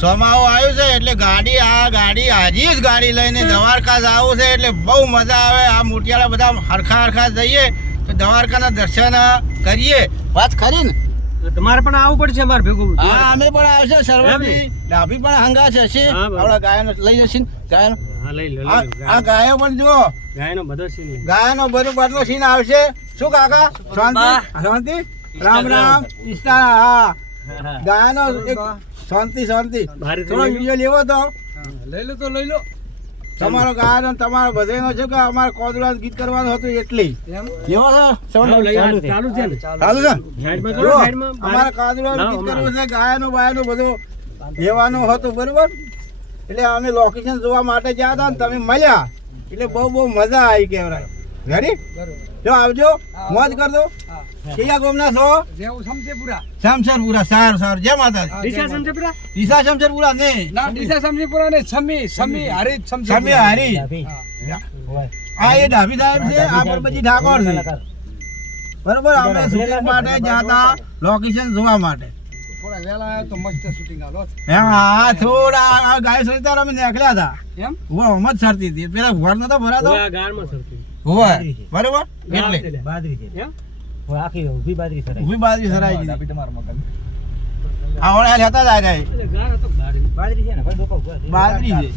સોમાવો આવ્યું છે એટલે ગાડી હાજી જ ગાડી લઈને દ્વારકા જવું છે એટલે બહુ મજા આવે. આ મોટિયાળા બધા હરખા જઈએ તો દ્વારકાના દર્શન કરીએ. વાત ખરી ને? તમારે પણ આવવું પડશે અમારે ભેગું. હા, અમે પણ આવશે. સર્વજી ડાભી પણ હંગાશે છે. આપણા ગાયનો લઈ જશે ને ગાયનો. હા, લઈ લો. આ ગાયો પણ જુઓ, ગાયનો બધો સીન. ગાયનો બધો સીન આવશે. શું કાકા? શાંતિ રામ રામ ઈષ્ટા. હા, ગાયનો એક શાંતિ. થોડો વિડીયો લેવો તો લઈ લો. તમારો ગાયનો તમારો બધાનો છે કે અમારે કોદળાનું ગીત કરવાનું હતું એટલે લેવો છે. ચાલુ છે ને? ચાલુ છે. જુઓ, અમારે કોદળાનું ગીત કરવું છે. ગાયનો બાયનો બધું લેવાનું હતું, બરોબર? એટલે અમે લોકેશન જોવા માટે ગયા હતા ને તમે મળ્યા એટલે બહુ મજા આવી. કેવરાય રેડી? જો આવજો, મોજ કરજો. કયા ગામના છો? શમશેરપુરા. સારું. જય માતાજી. ડીસા શમશેરપુરા? ડીસા શમશેરપુરા ને ડીસા શમશેરપુરા ને સમી હારી સમી હારી. આ એ ડાભી સાહેબ છે, આ પરબજી ઠાકોર છે, બરોબર? અમે શૂટિંગ માટે ગયા હતા, લોકેશન જોવા માટે. થોડા વહેલા આવ્યા તો મસ્ત શૂટિંગ આલો. હા, થોડા ગાય સરિતાર અમે નીકળ્યા હતા. એમ મોહમ્મદ સરતી હતી પેલા ઘર નતો ભરાતો. ગારમાં સરતી. હોય બરોબર. એટલે બાદરી છે. એમ? આખી ઊભી બાદરી સરાઈ દીધી. તમારા મકાન આવડે લેતા જાય એટલે ગાર હતો બાદરી. બાદરી છે ને? બાદરી છે.